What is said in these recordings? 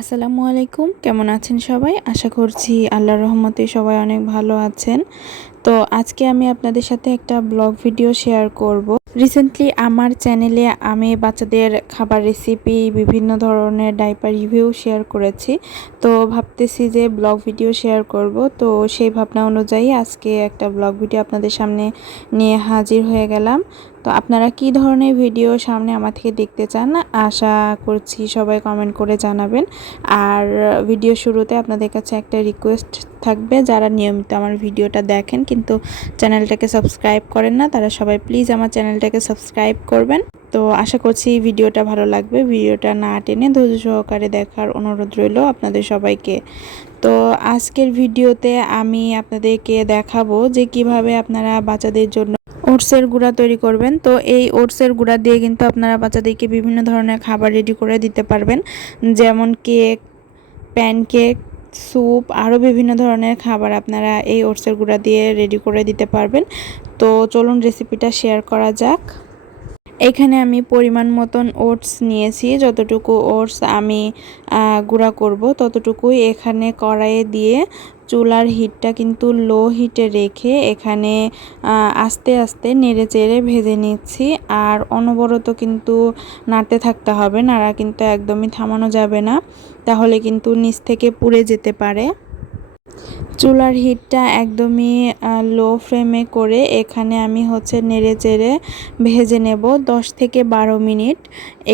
আসসালামু আলাইকুম। কেমন আছেন সবাই? আশা করছি আল্লাহর রহমতে সবাই অনেক ভালো আছেন। তো আজকে আমি আপনাদের সাথে একটা ব্লগ ভিডিও শেয়ার করব। রিসেন্টলি আমার চ্যানেলে আমি বাচ্চাদের খাবার রেসিপি বিভিন্ন ধরনের ডাইপার রিভিউ শেয়ার করেছি। তো ভাবতেছি যে ব্লগ ভিডিও শেয়ার করব। তো সেই ভাবনা অনুযায়ী আজকে একটা ব্লগ ভিডিও আপনাদের সামনে নিয়ে হাজির হয়ে গেলাম। তো আপনারা কি ধরনের ভিডিও সামনে আমার থেকে দেখতে চান? আশা করছি সবাই কমেন্ট করে জানাবেন। আর ভিডিও শুরুতে আপনাদের কাছে একটা রিকোয়েস্ট থাকবে, যারা নিয়মিত আমার ভিডিওটা দেখেন কিন্তু চ্যানেলটাকে সাবস্ক্রাইব করেন না, তারা সবাই প্লিজ আমার চ্যানেলটাকে সাবস্ক্রাইব করবেন। তো আশা করছি ভিডিওটা ভালো লাগবে। ভিডিওটা না টেনে ধৈর্য সহকারে দেখার অনুরোধ রইল আপনাদের সবাইকে। তো আজকের ভিডিওতে আমি আপনাদেরকে দেখাবো যে কীভাবে আপনারা বাচ্চাদের জন্য ওটসের গুঁড়া তৈরি করবেন। তো এই ওটসের গুঁড়া দিয়ে কিন্তু আপনারা বাচ্চাদেরকে বিভিন্ন ধরনের খাবার রেডি করে দিতে পারবেন। যেমন কেক প্যানকেক স্যুপ আরও বিভিন্ন ধরনের খাবার আপনারা এই ওটসের গুঁড়া দিয়ে রেডি করে দিতে পারবেন। তো চলুন রেসিপিটা শেয়ার করা যাক। এখানে আমি পরিমাণ মতন ওটস নিয়েছি। যতটুকু ওটস আমি গুঁড়া করব, ততটুকুই এখানে কড়াইয়ে দিয়ে চুলার হিটটা কিন্তু লো হিটে রেখে এখানে আস্তে আস্তে নেড়ে চেড়ে ভেজে নিচ্ছি। আর অনবরত কিন্তু নাড়তে থাকতে হবে, নাড়া কিন্তু একদমই থামানো যাবে না। তাহলে কিন্তু নিচ থেকে পুড়ে যেতে পারে। চুলার হিটটা একদমই লো ফ্লেমে করে এখানে আমি হচ্ছে নেড়ে চেড়ে ভেজে নেব দশ থেকে বারো মিনিট।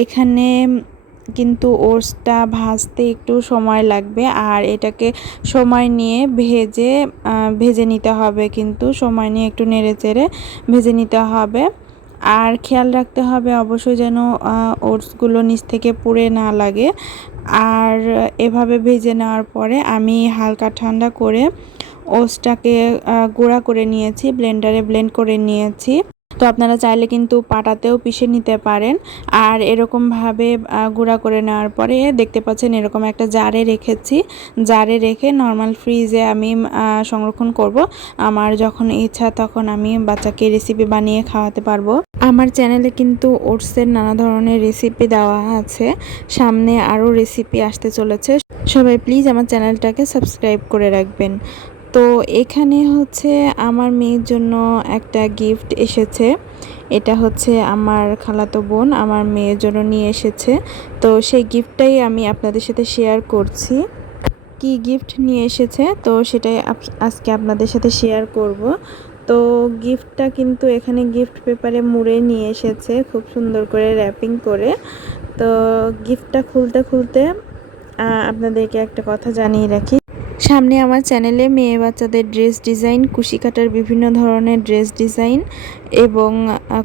এখানে কিন্তু ওটসটা ভাজতে একটু সময় লাগবে আর এটাকে সময় নিয়ে ভেজে ভেজে নিতে হবে কিন্তু সময় নিয়ে একটু নেড়ে চেড়ে ভেজে নিতে হবে। আর খেয়াল রাখতে হবে অবশ্যই যেন ওটসগুলো নিচ থেকে পুড়ে না লাগে। আর এভাবে ভেজে নেওয়ার পরে আমি হালকা ঠান্ডা করে ওটসটাকে গুঁড়া করে নিয়েছি, ব্লেন্ডারে ব্লেন্ড করে নিয়েছি। তো আপনারা চাইলে কিন্তু পাটাতেও পিষে নিতে পারেন। আর এরকমভাবে গুঁড়া করে নেওয়ার পরে দেখতে পাচ্ছেন এরকম একটা জারে রেখেছি। জারে রেখে নর্মাল ফ্রিজে আমি সংরক্ষণ করব। আমার যখন ইচ্ছা তখন আমি বাচ্চাকে রেসিপি বানিয়ে খাওয়াতে পারব। আমার চ্যানেলে কিন্তু ওটসের নানা ধরনের রেসিপি দেওয়া আছে। সামনে আরও রেসিপি আসতে চলেছে। সবাই প্লিজ আমার চ্যানেলটাকে সাবস্ক্রাইব করে রাখবেন। তো এখানে হচ্ছে আমার মেয়ের জন্য একটা গিফট এসেছে। এটা হচ্ছে আমার খালাতো বোন আমার মেয়ের জন্য নিয়ে এসেছে। তো সেই গিফটটাই আমি আপনাদের সাথে শেয়ার করছি। কি গিফট নিয়ে এসেছে? তো সেটাই আজকে আপনাদের সাথে শেয়ার করব। তো গিফটটা কিন্তু এখানে গিফট পেপারে মুড়ে নিয়ে এসেছে, খুব সুন্দর করে র্যাপিং করে। তো গিফটটা খুলতে খুলতে আপনাদেরকে একটা কথা জানিয়ে রাখি। সামনে আমার চ্যানেলে মেয়ে বাচ্চাদের ড্রেস ডিজাইন, কুশি কাটার বিভিন্ন ধরনের ড্রেস ডিজাইন এবং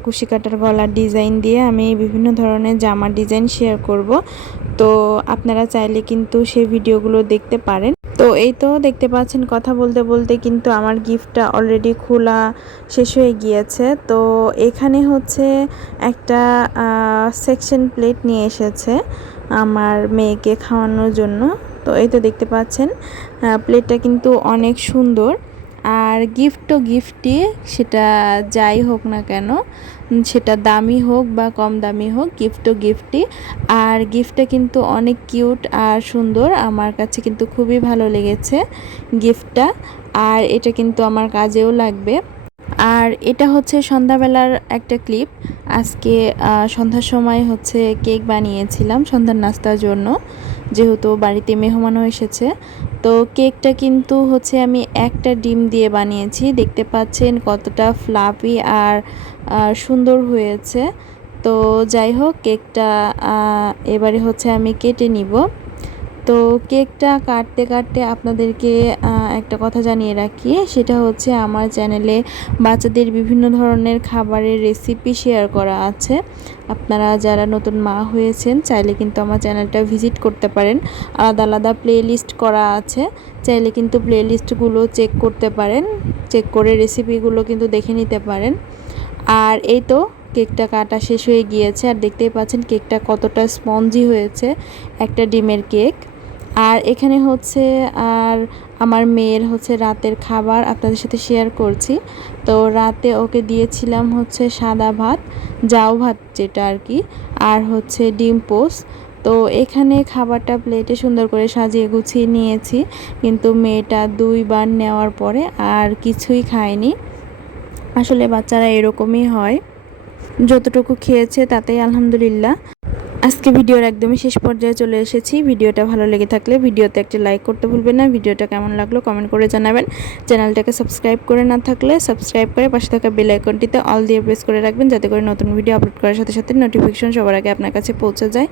কুশি কাটার গলার ডিজাইন দিয়ে আমি বিভিন্ন ধরনের জামার ডিজাইন শেয়ার করব। তো আপনারা চাইলে কিন্তু সেই ভিডিওগুলো দেখতে পারেন। তো এই তো দেখতে পাচ্ছেন কথা বলতে বলতে কিন্তু আমার গিফটটা অলরেডি খোলা শেষ হয়ে গিয়েছে। তো এখানে হচ্ছে একটা সেকশন প্লেট নিয়ে এসেছে আমার মেয়েকে খাওয়ানোর জন্য। তো এই তো দেখতে পাচ্ছেন প্লেটটা কিন্তু অনেক সুন্দর। আর গিফট তো গিফটই সেটা যাই হোক না কেন, সেটা দামি হোক বা কম দামি হোক গিফট তো গিফটই আর গিফটটা কিন্তু অনেক কিউট আর সুন্দর, আমার কাছে কিন্তু খুবই ভালো লেগেছে গিফটটা আর এটা কিন্তু আমার কাজেও লাগবে। আর এটা হচ্ছে সন্ধ্যাবেলার একটা ক্লিপ আজকে সন্ধ্যার সময় হচ্ছে কেক বানিয়েছিলাম সন্ধ্যার নাস্তার জন্য, যেহেতু বাড়িতে মেহমানও এসেছে। তো কেকটা কিন্তু হচ্ছে আমি একটা ডিম দিয়ে বানিয়েছি, দেখতে পাচ্ছেন কতটা ফ্লাফি আর সুন্দর হয়েছে। তো যাই হোক, কেকটা এবারে হচ্ছে আমি কেটে নিব। তো কেকটা কাটতে কাটতে আপনাদেরকে একটা কথা জানিয়ে রাখি। সেটা হচ্ছে আমার চ্যানেলে বাচ্চাদের বিভিন্ন ধরনের খাবারের রেসিপি শেয়ার করা আছে। আপনারা যারা নতুন মা হয়েছেন, চাইলে কিন্তু আমার চ্যানেলটা ভিজিট করতে পারেন। আলাদা আলাদা প্লে লিস্ট করা আছে। চাইলে কিন্তু প্লে লিস্টগুলো চেক করতে পারেন। চেক করে রেসিপিগুলো কিন্তু দেখে নিতে পারেন। আর এই তো, কেকটা কাটা শেষ হয়ে গিয়েছে। আর দেখতেই পাচ্ছেন, কেকটা কতটা স্পঞ্জি হয়েছে। একটা ডিমের কেক। আর এখানে হচ্ছে আর আমার মেয়ের হচ্ছে রাতের খাবার আপনাদের সাথে শেয়ার করছি। তো রাতে ওকে দিয়েছিলাম হচ্ছে সাদা ভাত জাউ ভাত যেটা আর কি, আর হচ্ছে ডিম পোস। তো এখানে খাবারটা প্লেটে সুন্দর করে সাজিয়ে গুছিয়ে নিয়েছি, কিন্তু মেয়েটা দুইবার নেওয়ার পরে আর কিছুই খায়নি। আসলে বাচ্চারা এরকমই হয়। যতটুকু খেয়েছে তাতেই আলহামদুলিল্লাহ। আজকে ভিডিওর একদমই শেষ পর্যায়ে চলে এসেছি। ভিডিওটা ভালো লেগে থাকলে ভিডিওতে একটা লাইক করতে ভুলবেন না। ভিডিওটা কেমন লাগল কমেন্ট করে জানাবেন। চ্যানেলটাকে সাবস্ক্রাইব করে না থাকলে সাবস্ক্রাইব করে পাশে থাকা বেল আইকনটিতে অল দিয়ে প্রেস করে রাখবেন, যাতে করে নতুন ভিডিও আপলোড করার সাথে সাথে নোটিফিকেশন সবার আগে আপনার কাছে পৌঁছে যায়।